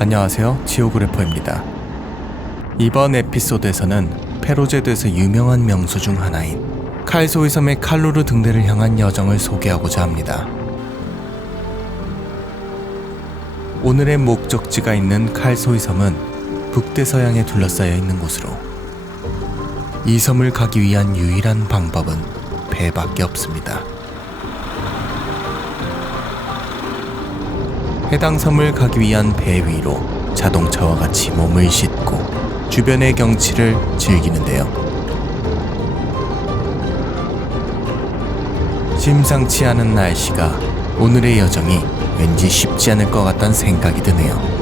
안녕하세요, 지오그래퍼입니다. 이번 에피소드에서는 페로제도에서 유명한 명소 중 하나인 칼소이섬의 칼루르 등대를 향한 여정을 소개하고자 합니다. 오늘의 목적지가 있는 칼소이섬은 북대서양에 둘러싸여 있는 곳으로 이 섬을 가기 위한 유일한 방법은 배밖에 없습니다. 해당 섬을 가기 위한 배 위로 자동차와 같이 몸을 싣고 주변의 경치를 즐기는데요. 심상치 않은 날씨가 오늘의 여정이 왠지 쉽지 않을 것 같다는 생각이 드네요.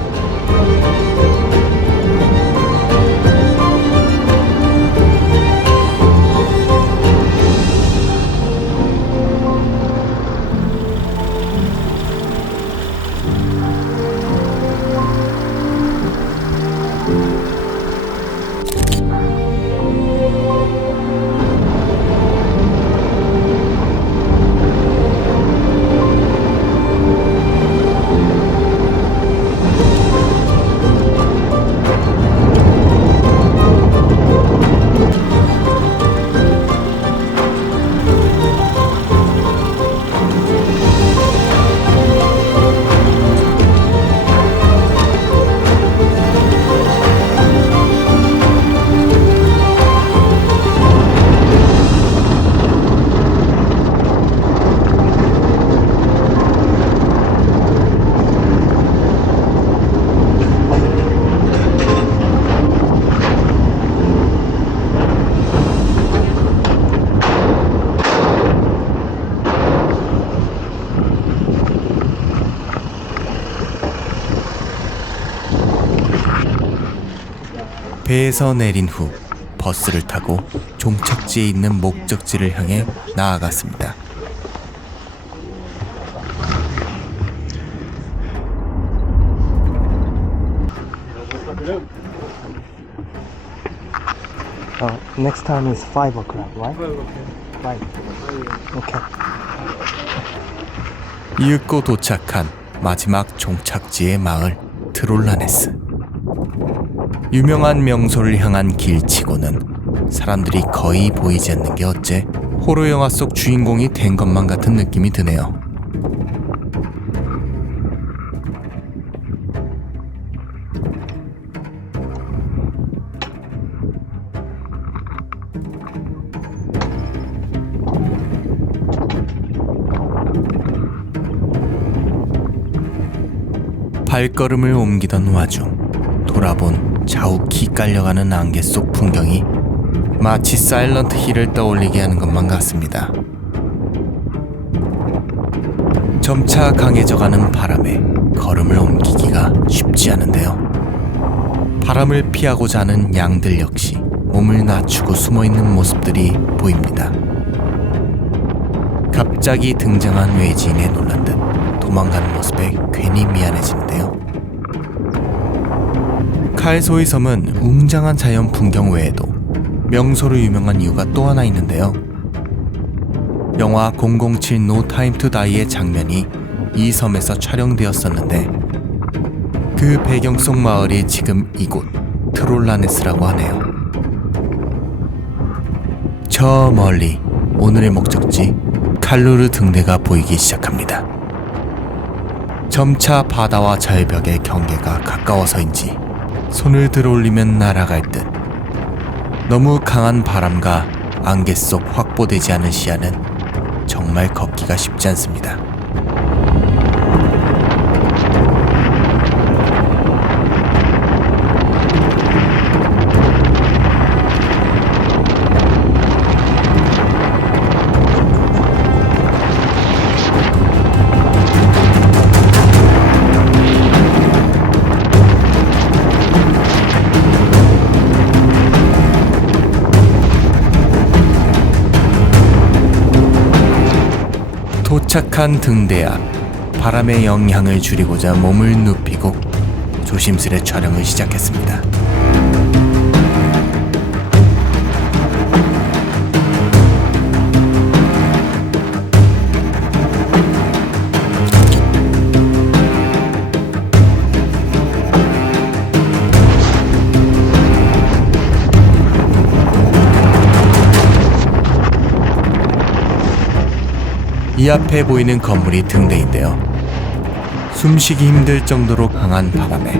배에서 내린 후 버스를 타고 종착지에 있는 목적지를 향해 나아갔습니다. Next time is 5 o'clock, right? 5. Okay. 이윽고 도착한 마지막 종착지의 마을 트롤라네스. 유명한 명소를 향한 길치고는 사람들이 거의 보이지 않는 게 어째 호러 영화 속 주인공이 된 것만 같은 느낌이 드네요. 발걸음을 옮기던 와중 돌아본 자욱히 깔려가는 안개 속 풍경이 마치 사일런트 힐을 떠올리게 하는 것만 같습니다. 점차 강해져가는 바람에 걸음을 옮기기가 쉽지 않은데요. 바람을 피하고자 하는 양들 역시 몸을 낮추고 숨어있는 모습들이 보입니다. 갑자기 등장한 외지인에 놀란 듯 도망가는 모습에 괜히 미안해지는데요. 칼소이 섬은 웅장한 자연 풍경 외에도 명소로 유명한 이유가 또 하나 있는데요. 영화 007 No Time to Die의 장면이 이 섬에서 촬영되었었는데 그 배경 속 마을이 지금 이곳 트롤라네스라고 하네요. 저 멀리 오늘의 목적지 칼루르 등대가 보이기 시작합니다. 점차 바다와 절벽의 경계가 가까워서인지 손을 들어올리면 날아갈 듯 너무 강한 바람과 안개 속 확보되지 않은 시야는 정말 걷기가 쉽지 않습니다. 도착한 등대 앞, 바람의 영향을 줄이고자 몸을 눕히고 조심스레 촬영을 시작했습니다. 이 앞에 보이는 건물이 등대인데요. 숨쉬기 힘들 정도로 강한 바람에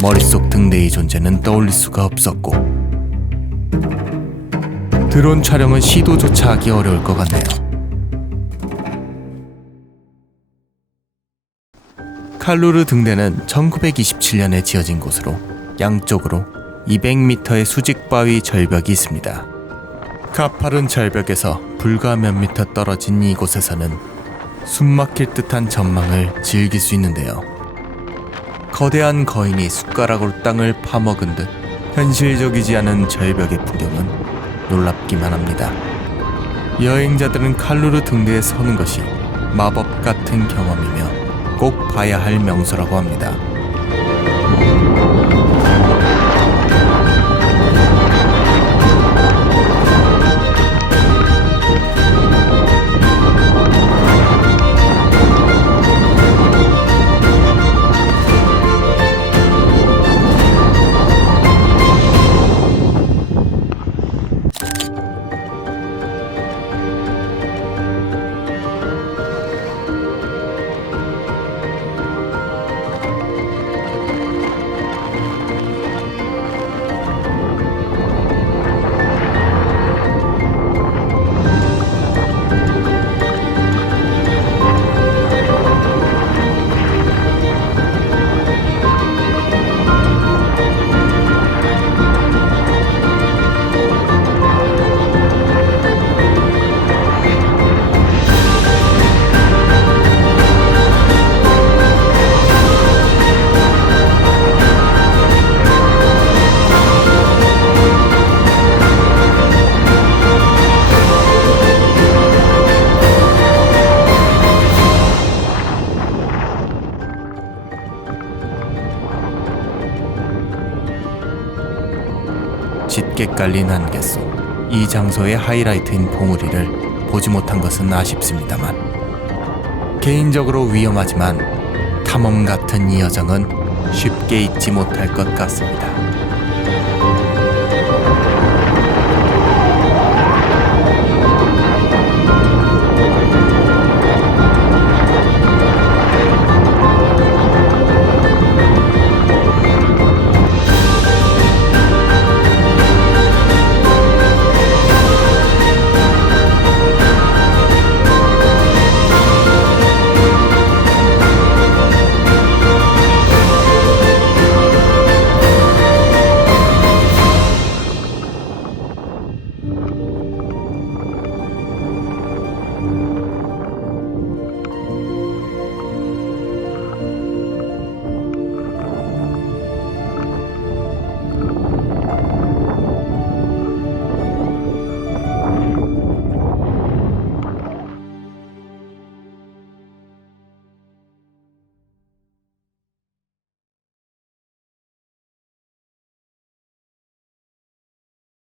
머릿속 등대의 존재는 떠올릴 수가 없었고, 드론 촬영은 시도조차 하기 어려울 것 같네요. 칼루르 등대는 1927년에 지어진 곳으로 양쪽으로 200m의 수직바위 절벽이 있습니다. 가파른 절벽에서 불과 몇 미터 떨어진 이곳에서는 숨막힐 듯한 전망을 즐길 수 있는데요. 거대한 거인이 숟가락으로 땅을 파먹은 듯 현실적이지 않은 절벽의 풍경은 놀랍기만 합니다. 여행자들은 칼루르 등대에 서는 것이 마법 같은 경험이며 꼭 봐야 할 명소라고 합니다. 짙게 깔린 안개 속 이 장소의 하이라이트인 봉우리를 보지 못한 것은 아쉽습니다만, 개인적으로 위험하지만 탐험 같은 이 여정은 쉽게 잊지 못할 것 같습니다.